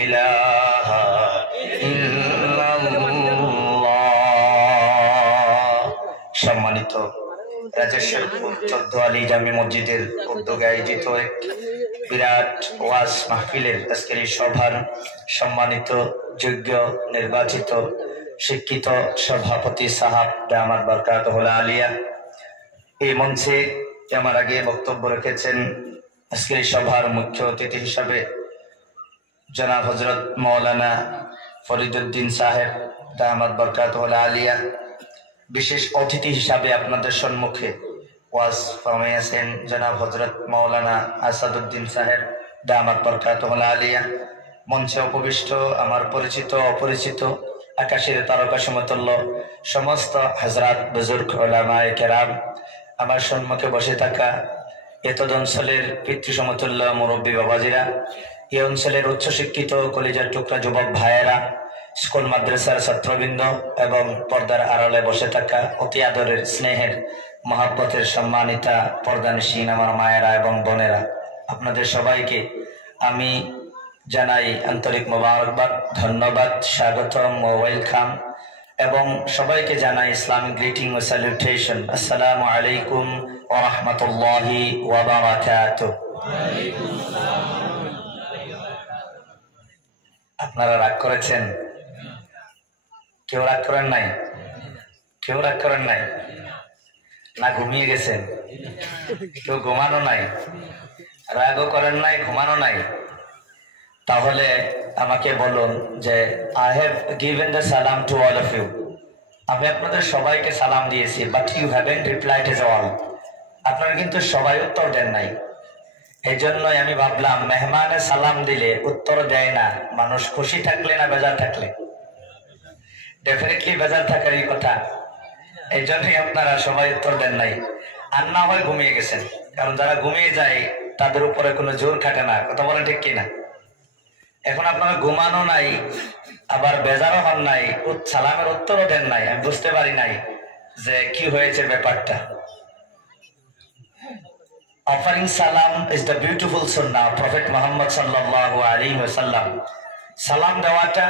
ইলাহা ইল্লাল্লাহ। সম্মানিত রাজেশ্বরপুর 14 আলী জামি মসজিদের উদ্যোগে আয়োজিত এক বিরাট ওয়াজ মাহফিলের আজকের এই সভার সম্মানিত যোগ্য নির্বাচিত শিক্ষিত সভাপতি সাহাব দামাত বরকাতুহুল আলিয়া, এই মঞ্চে আমার আগে বক্তব্য রেখেছেন আজকের সভার মুখ্য অতিথি হিসাবে জনাব হযরত মাওলানা ফরিদউদ্দিন সাহেব দামাত বরকাতুহুল আলিয়া। বিশেষ অতিথি হিসাবে আপনাদের সম্মুখে ওয়াজ ফরমাইয়াছেন জনাব হযরত মাওলানা আসাদউদ্দিন সাহেব দামাত বরকাতুহুল আলিয়া। মঞ্চে উপবিষ্ট আমার পরিচিত অপরিচিত আকাশের তারকা সমতুল্য সমস্ত হযরত বুজুর্গ উলামায়ে কেরাম, আমার সম্মুখে বসে থাকা এতদ অঞ্চলের পিতৃ সমতুল্য মুরব্বী বাবাজিরা, এই অঞ্চলের উচ্চশিক্ষিত কলিজার টুকরা যুবক ভাইয়েরা, স্কুল মাদ্রাসার ছাত্রবৃন্দ এবং পর্দার আড়ালে বসে থাকা অতি আদরের স্নেহের মহাব্বতের সম্মানিতা পর্দানিশীন আমার মায়েরা এবং বোনেরা, আপনাদের সবাইকে আমি জানাই আন্তরিক মোবারকবাদ, ধন্যবাদ, স্বাগতম ও ওয়েলকাম, এবং সবাইকে জানাই ইসলামিক গ্রিটিং ও স্যালুটেশন। আসসালামু আলাইকুম ওয়া রাহমাতুল্লাহি ওয়া বারাকাতুহু। আপনারা রাগ করেছেন? কেউ রাগ করেন নাই? কেউ রাগ করেন নাই? না ঘুমিয়ে গেছেন? কেউ ঘুমানো নাই? রাগও করেন নাই, ঘুমানো নাই? তাহলে আমাকে বলুন যে I have given the salam to all of you. আমি আপনাদের সবাইকে সালাম দিয়েছি, but you haven't replied as all. আপনারা কিন্তু সবাই উত্তর দেন নাই। এই জন্যই আমি ভাবলাম মেহমানে সালাম দিলে উত্তর দেয় না, মানুষ খুশি থাকলে না বেজার থাকলে? ডেফিনেটলি বেজার থাকারই কথা। এই জন্যই আপনারা সবাই উত্তর দেন নাই, আর না হয় ঘুমিয়ে গেছেন। কারণ যারা ঘুমিয়ে যায় তাদের উপরে কোনো জোর খাটে না, কথা বলেন ঠিক কিনা? এখন আপনারা ঘুমানো নাই, আবার বেজারও হন নাই, সালামের উত্তরও দেন নাই। আমি বুঝতে পারি নাই যে কি হয়েছে ব্যাপারটা। Offering salam is the beautiful sunnah of Prophet Muhammad sallallahu alaihi wasallam. সালাম দেওয়াটা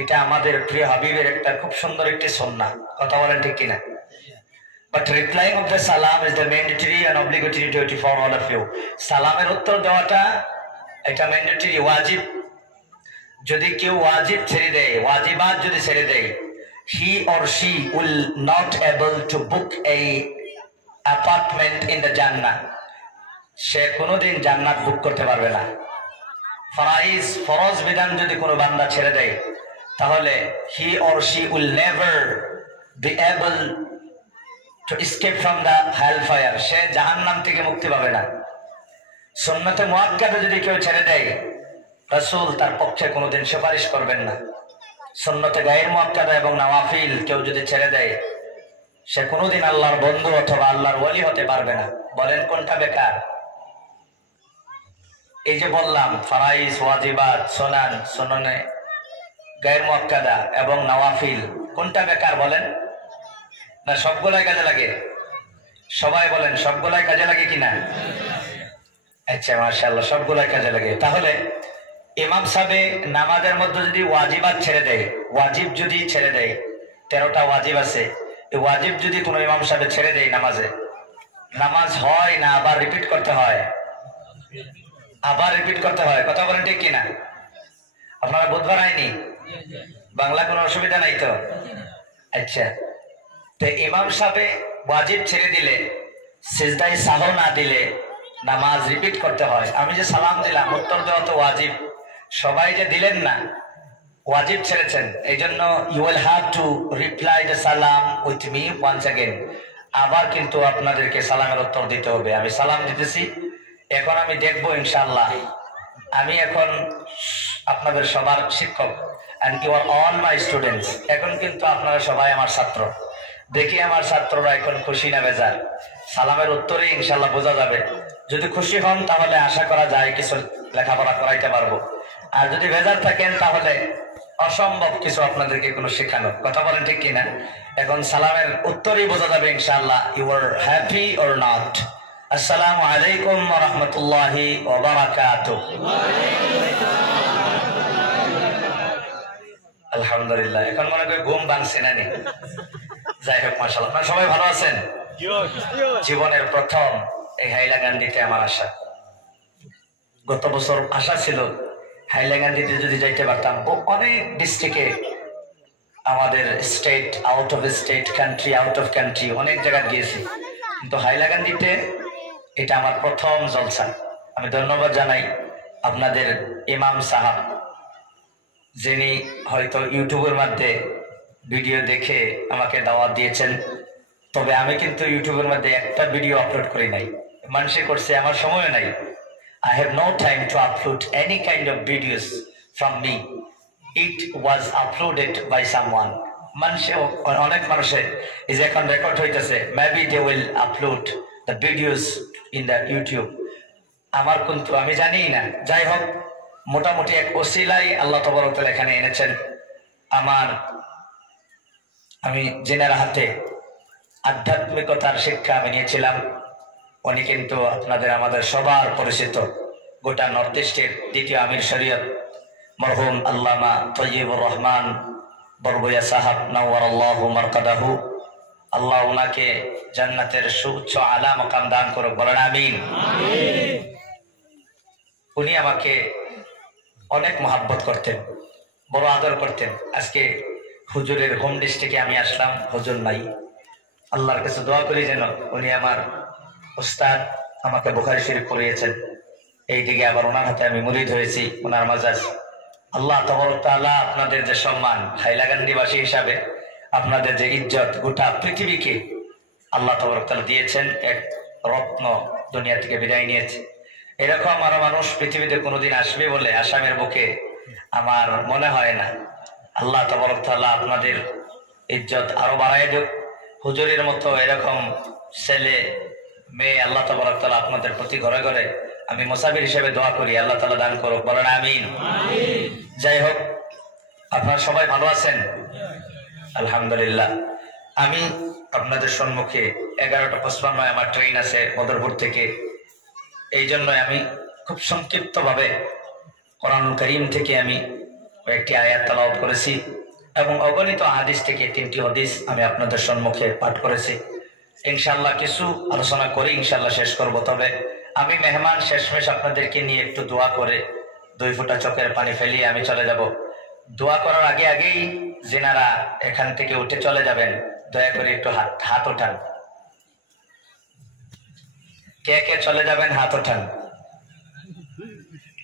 এটা আমাদের প্রিয় হাবিবের একটা খুব সুন্দর একটি সুন্নাহ, কথা বলেন ঠিক কিনা? But replying of the salam is the mandatory and obligatory duty for all of you. সালামের উত্তর দেওয়াটা এটা ম্যান্ডেটরি, ওয়াজিব। যদি কেউ ওয়াজিব ছেড়ে দেয়, ওয়াজিবাত যদি ছেড়ে দেয়, he or she will not able to book a apartment in the Jannah. সে কোনোদিন জান্নাত বুক করতে পারবে না। ফরাইজ, ফরজ বিধান যদি কোনো বান্দা ছেড়ে দেয়, তাহলে he or she will never be able to escape from the hellfire. সে জাহান্নাম থেকে মুক্তি পাবে না। সুন্নতে মুআক্কাদা যদি কেউ ছেড়ে দেয়, রাসূল তার পক্ষে কোনোদিন সুপারিশ করবেন না। সুন্নতে গায়ের মুআক্কাদা এবং নওয়াফিল কেউ যদি ছেড়ে দেয়, সে কোনোদিন আল্লাহর বন্ধু অথবা আল্লাহর ওয়ালি হতে পারবে না। বলেন কোনটা বেকার? এই যে বললাম ফরাইজ, ওয়াজিবাত, সুনান, সুননে, গায়ের মুআক্কাদা এবং নওয়াফিল, কোনটা বেকার বলেন? না সবগুলাই কাজে লাগে? সবাই বলেন সবগুলাই কাজে লাগে কিনা? আচ্ছা মাশাআল্লাহ, সবগুলাই কাজে লাগে। তাহলে ইমাম সাহেব নামাজের মধ্যে যদি ওয়াজিবাত ছেড়ে দেয়, ওয়াজিব যদি ছেড়ে দেয়, 13টা ওয়াজিব আছে, এই ওয়াজিব যদি কোনো ইমাম সাহেব ছেড়ে দেয় নামাজে, নামাজ হয় না আবার রিপিট করতে হয়? আবার রিপিট করতে হয়, কথা বলেন ঠিক কিনা? আপনারা বুধবার আইনি বাংলা কোনো অসুবিধা নাই তো? আচ্ছা, তো ইমাম সাহেব ওয়াজিব ছেড়ে দিলে, সিজদায় সাহু না দিলে নামাজ রিপিট করতে হয়। আমি যে সালাম দিলাম, উত্তর দেওয়া তো ওয়াজিব, সবাই যে দিলেন না, ওয়াজিব ছেড়েছেন। এই জন্য you will have to reply the সালাম উইথ মি ওয়ান্স অ্যাগেন। আবার কিন্তু আপনাদেরকে সালামের উত্তর দিতে হবে। আমি সালাম দিতেছি, এখন আমি দেখবো ইনশাআল্লাহ। আমি এখন আপনাদের সবার শিক্ষক, and you are all my students. এখন কিন্তু আপনারা সবাই আমার ছাত্র। দেখি আমার ছাত্ররা এখন খুশি না বেজার। সালামের উত্তরে ইনশাআল্লাহ বোঝা যাবে। যদি খুশি হন তাহলে আশা করা যায় কিছু লেখাপড়া করাইতে পারবো, আর যদি বেজার থাকেন তাহলে অসম্ভব কিছু আপনাদেরকে কোনো শেখানো, কথা বলেন ঠিক কিনা? এখন সালামের উত্তরেই বোঝা যাবে ইনশাআল্লাহ you are happy or not. আসসালামু আলাইকুম ওয়া রাহমাতুল্লাহি ওয়া বারাকাতুহু। আলহামদুলিল্লাহ, এখন মনে করি ঘুম ভাঙছে না নি। যাই হোক, মাশাআল্লাহ, আপনারা সবাই ভালো আছেন? জীবনের প্রথম এই হাইলাকান্দিতে আমার আসা। গত বছর আশা ছিল হাইলাকান্দিতে যদি যাইতে পারতাম। অনেক ডিস্ট্রিক্টে, আমাদের state, out of state, country, out of country, অনেক জায়গায় গিয়েছি, কিন্তু হাইলাকান্দিতে এটা আমার প্রথম জলসা। আমি ধন্যবাদ জানাই আপনাদের ইমাম সাহাব, যিনি হয়তো ইউটিউবের মধ্যে ভিডিও দেখে আমাকে দাওয়াত দিয়েছেন। তবে আমি কিন্তু ইউটিউবের মধ্যে একটা ভিডিও আপলোড করি নাই, মানুষে করছে, আমার সময় নাই। I have no time to upload any kind of videos from me. It was uploaded by someone. অনেক মানুষের এই যে এখন রেকর্ড হইতেছে, maybe they will upload the videos in the YouTube. আমার কিন্তু আমি জানি না। যাই হোক, মোটামুটি এক ওসিলাই আল্লাহ তাবারক তাআলা এখানে এনেছেন। আমি জেনার হাতে আধ্যাত্মিকতার শিক্ষা আমি নিয়েছিলাম। উনি কিন্তু আপনাদের আমাদের সবার পরিচিত, গোটা নর্থ ইস্টের দ্বিতীয় আমির শরীয়ত মরহুম আল্লামা তৈয়বুর রহমান বরবইয়া সাহাব নাওয়ারাল্লাহু মারকাদাহু। আল্লাহ ওনাকে জান্নাতের সুউচ্চ আলা মাকাম দান করুক, বলেন আমিন। উনি আমাকে অনেক মহাব্বত করতেন, বড় আদর করতেন। আজকে হুজুরের হোম ডিস্ট্রিক্টে আমি আসলাম, হুজুর নাই। আল্লাহর কাছে দোয়া করি যেন উনি আমার উস্তাদ, আমাকে বুখারী শরীফ পড়িয়েছেন, এইদিকে আবার ওনার হাতে আমি মুরিদ হয়েছি, ওনার মাজাজ। আল্লাহ তাবারক তাআলা আপনাদের যে সম্মান, হাইলাকান্দিবাসী হিসাবে আপনাদের যে ইজ্জত, গোটা পৃথিবীকে আল্লাহ তাবারক তাআলা দিয়েছেন। এক রত্ন দুনিয়া থেকে বিদায় নিয়েছে। এরকম আরো মানুষ পৃথিবীতে কোনোদিন আসবে বলে আসামের বুকে আমার মনে হয় না। আল্লাহ তাবারক তাআলা আপনাদের ইজ্জত আরো বাড়ায় দেব। হুজুরের মতো এরকম ছেলে মেয়ে আল্লাহ তাবারক তাআলা আপনাদের প্রতি ঘরে ঘরে, আমি মুসাফির হিসেবে দোয়া করি, আল্লাহ তাআলা দান করুক, বলেন আমিন। যাই হোক, আপনারা সবাই ভালো আছেন? আলহামদুলিল্লাহ। আমি আপনাদের সম্মুখে 11:55 আমার ট্রেন আছে বদরপুর থেকে। এই জন্য আমি খুব সংক্ষিপ্ত ভাবে কোরআনুল কারীম থেকে আমি কয়েকটি আয়াত তেলাওয়াত করেছি এবং অগণিত হাদিস থেকে 3টি হাদিস আমি আপনাদের সম্মুখে পাঠ করেছি। ইনশাআল্লাহ কিছু আলোচনা করে ইনশাআল্লাহ শেষ করব। তবে আমি মেহমান, শেষমেশ আপনাদেরকে নিয়ে একটু দোয়া করে 2 ফোঁটা চোখের পানি ফেলিয়ে আমি চলে যাব। দোয়া করার আগেই যিনারা এখান থেকে উঠে চলে যাবেন, দয়া করে একটু হাত ওঠান। কে কে চলে যাবেন হাত ওঠান।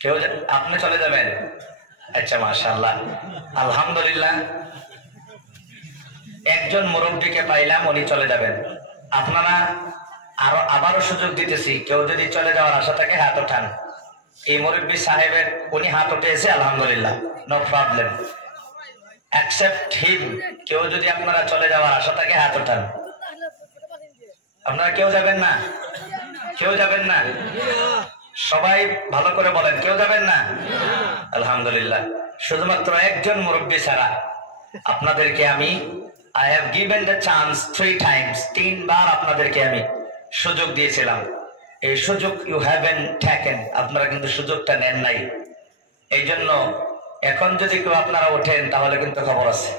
কেউ? আপনি চলে যাবেন? আচ্ছা, মাশাআল্লাহ, আলহামদুলিল্লাহ। একজন মুরব্বীকে পাইলাম, উনি চলে যাবেন। আপনারা আবারও সুযোগ দিতেছি, কেউ যদি চলে যাওয়ার আশা থাকে হাত ওঠান। এই মুরব্বী সাহেবের উনি হাত উঠেছে, আলহামদুলিল্লাহ, নো প্রবলেম, অ্যাকসেপ্ট হিম। কেউ যদি আপনারা চলে যাওয়ার আশা থাকে হাত ওঠান। আপনারা কেউ যাবেন না? কেউ যাবেন না? সবাই ভালো করে বলেন, কেউ যাবেন না? আলহামদুলিল্লাহ। শুধুমাত্র একজন মুরব্বী ছাড়া আপনাদেরকে আমি I have given the chance 3 times, 3 বার আপনাদেরকে আমি সুযোগ দিয়েছিলাম। এই সুযোগ you haven't taken, আপনারা কিন্তু সুযোগটা নেন নাই। এই জন্য এখন যদি কেউ আপনারা ওঠেন তাহলে কিন্তু খবর আছে।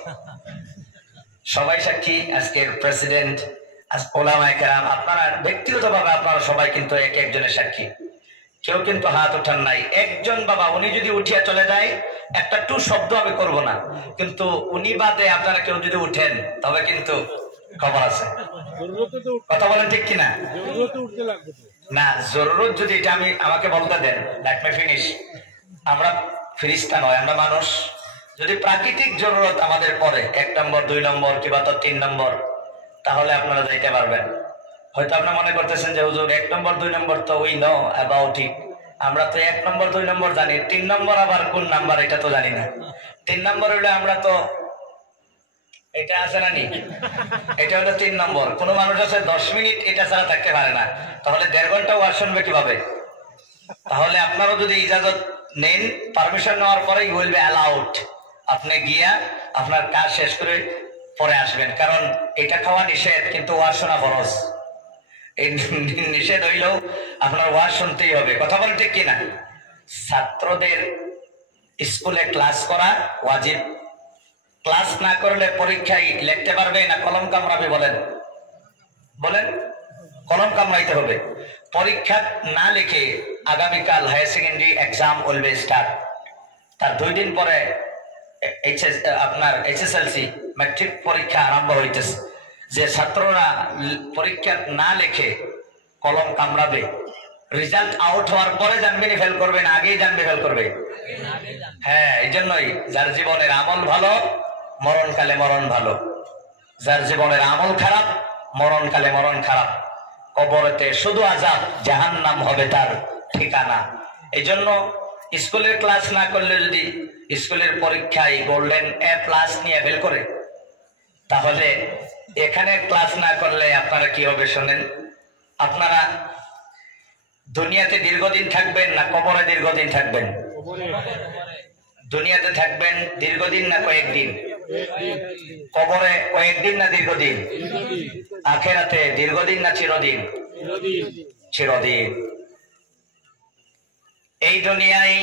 সবাই সাক্ষী, আজকের প্রেসিডেন্ট, ওলামায়ে কেরাম, আপনারা ব্যক্তিগতভাবে আপনারা সবাই কিন্তু একজনের সাক্ষী। কেউ কিন্তু হাত ওঠান নাই। একজন বাবা, উনি যদি উঠিয়া চলে যায় একটা টু শব্দ আমি করব না, কিন্তু উনি বাদে আপনারা কেউ যদি উঠেন তবে কিন্তু খবর আছে। কথা বলেন ঠিক কিনা? না, জরুরত যদি এটা আমাকে বলতে দেন, লেট মি ফিনিশ। আমরা ফিরিস্তা নয়, আমরা মানুষ। যদি প্রাকৃতিক জরুরত আমাদের পড়ে 1 নম্বর 2 নম্বর কিংবা 3 নম্বর, তাহলে আপনারা যাইতে পারবেন। হয়তো আপনারা মনে করতেছেন যে হুজুর 1 নম্বর 2 নম্বর তো উই নো অ্যাবাউট ইট, আমরা তো 1 নম্বর 2 নম্বর জানি, 3 নম্বর আবার কোন নাম্বার এটা তো জানি না। 3 নম্বর হইলে আমরা তো এটা আছে না নি, এটা হলো 3 নম্বর। কোন মানুষ আছে 10 মিনিট এটা ছাড়া থাকতে পারে না, তাহলে 1.5 ঘন্টা ওয়াজ শুনবে কিভাবে? তাহলে আপনারও যদি ইজাজত নেন, পারমিশন নেওয়ার পরে ইউ উইল বি অ্যালাউড, আপনি গিয়া আপনার কাজ শেষ করে পরে আসবেন। কারণ এটা খাওয়া নিষেধ, কিন্তু ওয়াজ শোনা ফরজ। এই নিষেধ হইলেও আপনার ওয়াজ শুনতেই হবে। কথা বলেন ঠিক কিনা? ছাত্রদের স্কুলে ক্লাস করা ওয়াজিব, ক্লাস না করলে পরীক্ষায় লিখতে পারবে না কলম কামড়াবে? বলেন বলেন, কলম কামড়াইতে হবে। পরীক্ষা না লিখে আগামীকাল higher secondary exam will be start. তার 2 দিন পরে আপনার HSLC ম্যাট্রিক পরীক্ষা আরম্ভ হইতেছে। যে ছাত্ররা পরীক্ষা না লিখে কলম কামড়াবে, রেজাল্ট আউট হওয়ার পরে জানবেন ফেল করবে না আগেই জানবে ফেল করবে? হ্যাঁ, এই জন্যই যার জীবনের আমল ভালো মরণকালে মরণ ভালো, যার জীবনের আমল খারাপ মরণকালে মরণ খারাপ। কবরেতে শুধু আযাব, জাহান্নাম হবে তার ঠিকানা। এই জন্য স্কুলের ক্লাস না করলে যদি স্কুলের পরীক্ষায় গোল্ডেন A+ নিয়ে ফেল করে, তাহলে এখানে ক্লাস না করলে আপনারা কি হবে শোনেন। আপনারা দুনিয়াতে দীর্ঘদিন থাকবেন না কবরে দীর্ঘদিন থাকবেন? দুনিয়াতে থাকবেন দীর্ঘদিন না কয়েকদিন? কবরে কয়েকদিন না দীর্ঘদিন? আখিরাতে দীর্ঘদিন না চিরদিন? চিরদিন। এই দুনিয়ায়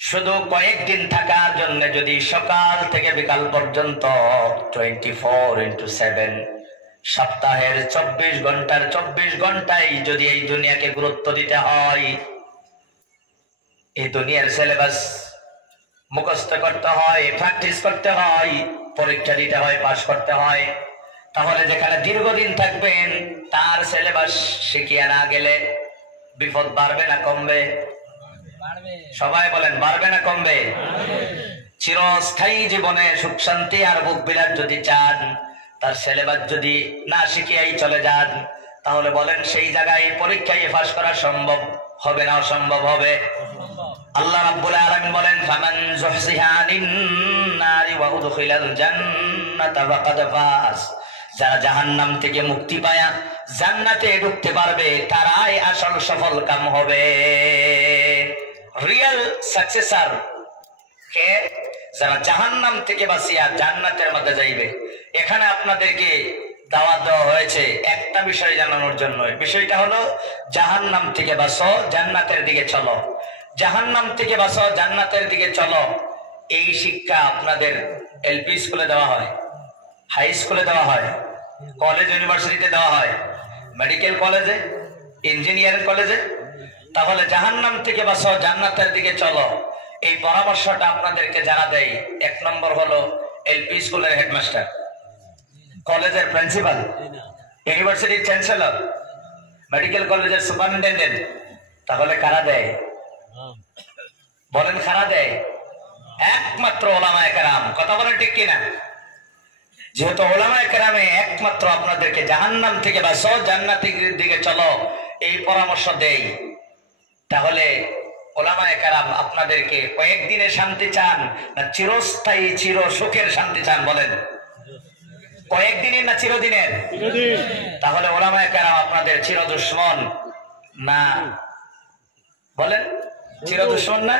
শুধু কয়েকদিন থাকার জন্য যদি সকাল থেকে বিকাল পর্যন্ত 24x7 সপ্তাহের 24 ঘন্টার 24 ঘন্টায় যদি এই দুনিয়াকে গুরুত্ব দিতে হয়, এই দুনিয়ার সিলেবাস মুখস্থ করতে হয়, প্র্যাকটিস করতে হয়, পরীক্ষা দিতে হয়, পাস করতে হয়, তাহলে যেখানে দীর্ঘদিন থাকবেন তার সিলেবাস শিখিয়ে না গেলে বিপদ বাড়বে না কমবে? সবাই বলেন, বাড়বে না কমবে? চিরস্থায়ী জীবনে সুখ শান্তি আর বুক বিলাস যদি চান, তার সিলেবাস যদি না শিখিয়েই চলে যান, তাহলে বলেন সেই জায়গায় পরীক্ষায় পাস করা সম্ভব হবে না অসম্ভব হবে? আল্লাহ রাব্বুল আলামিন বলেন, ফামান যুহজিহা আনিন নারি ওয়া উদখিলাল জান্নাতা ফাকাদ ফাজ। যারা জাহান্নাম থেকে মুক্তি পায়া জান্নাতে ঢুকতে পারবে তারাই আসল সফল কাম হবে। রিয়েল সাকসেসর কে? যারা জাহান্নাম থেকে বাঁচিয়া জান্নাতের মধ্যে যাইবে। এখানে আপনাদেরকে দাওয়াত দেওয়া হয়েছে একটা বিষয় জানানোর জন্য। বিষয়টা হলো জাহান্নাম থেকে বাঁচো, জান্নাতের দিকে চলো। জাহান্নাম থেকে বাঁচো, জান্নাতের দিকে চলো। এই শিক্ষা আপনাদের LP স্কুলে দেওয়া হয়, হাই স্কুলে দেওয়া হয়, কলেজ ইউনিভার্সিটিতে দেওয়া হয়, মেডিকেল কলেজে, ইঞ্জিনিয়ারিং কলেজে। তাহলে জাহান্নাম থেকে বাঁচো, জান্নাতের দিকে চলো, এই পরামর্শটা আপনাদেরকে যারা দেয়, 1 নম্বর হলো LP স্কুলের হেডমাস্টার, কলেজের প্রিন্সিপাল, ইউনিভার্সিটির চ্যান্সেলর, মেডিকেল কলেজের সুপারিনটেন্ডেন্ট। তাহলে কারা দেয়? বলেন, কারা দেয়? একমাত্র ওলামায়ে কেরাম। কথা বলেন ঠিক কিনা? যেহেতু ওলামায়ে কেরামে একমাত্র আপনাদেরকে জাহান্নাম থেকে বাঁচো, জান্নাতের দিকে চলো এই পরামর্শ দেই, তাহলে ওলামায়ে কেরাম আপনাদেরকে কয়েকদিনের শান্তি চান না চিরস্থায়ী চির সুখের শান্তি চান? বলেন, কয়েকদিনের না চিরদিনের? তাহলে ওলামায়ে কেরাম আপনাদের চির দুশ্মন না? বলেন, চির দুশ্মন না?